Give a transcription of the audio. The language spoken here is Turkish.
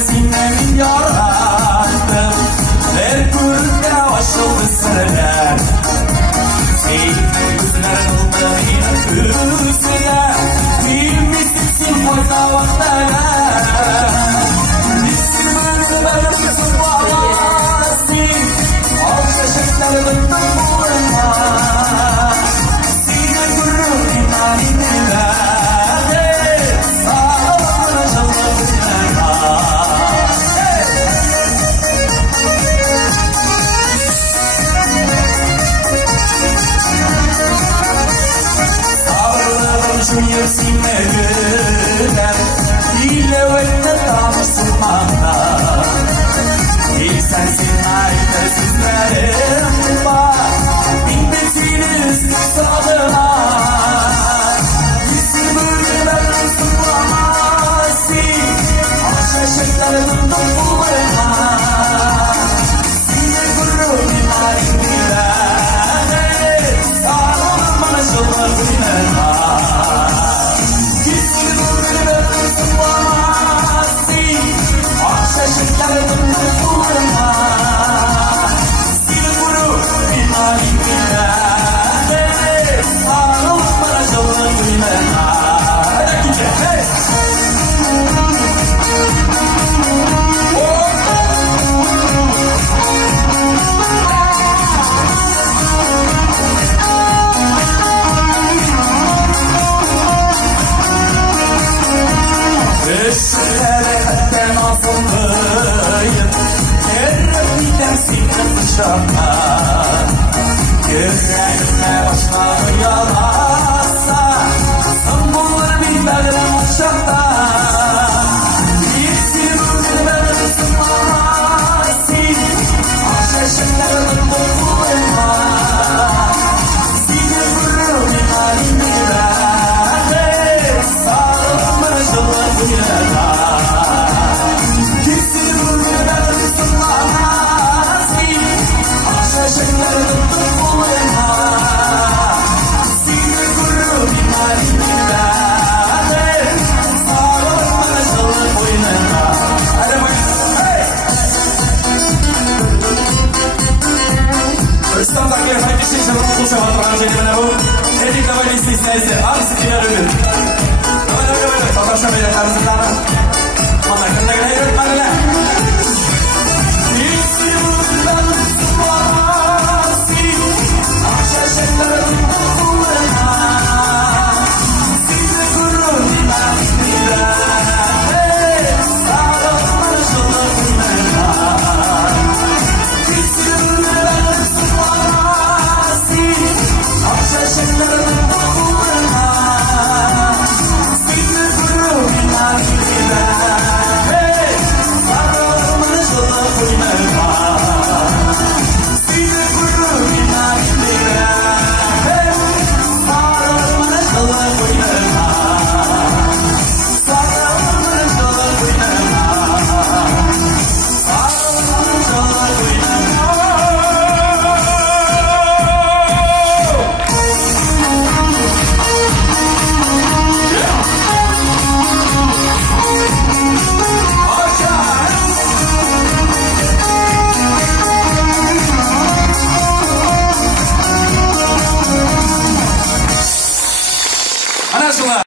senin yarattım. Her kurda aşıldı sıralar. Senin gözler oldu yine kızlar. Bilmişsin orta vaktalar. Bizim ölümümüzün bağlasın. Al şaşırtları bıktım bulunma. Seni gurur imanimler. Şuyursun evden ile vette tamışsın manda İlk sensin ayda sizlerim var İndesiniz sağlığa Bizim ülkeler ısınlamazsın Şaşırtlarım bulurma Sine gurur imanimler Sağlığı bana şollar binerler Şaşırtlarım bulurma Seni gurur imanimler Sağlık bana şollar binerler Yüreğime başları yalarsa Sambulur bilmelerim uçakta Birisi vurdular ısınmasın Şaşırtlarım bulurma Seni vurur imanimler Sağlığımı şollar binerler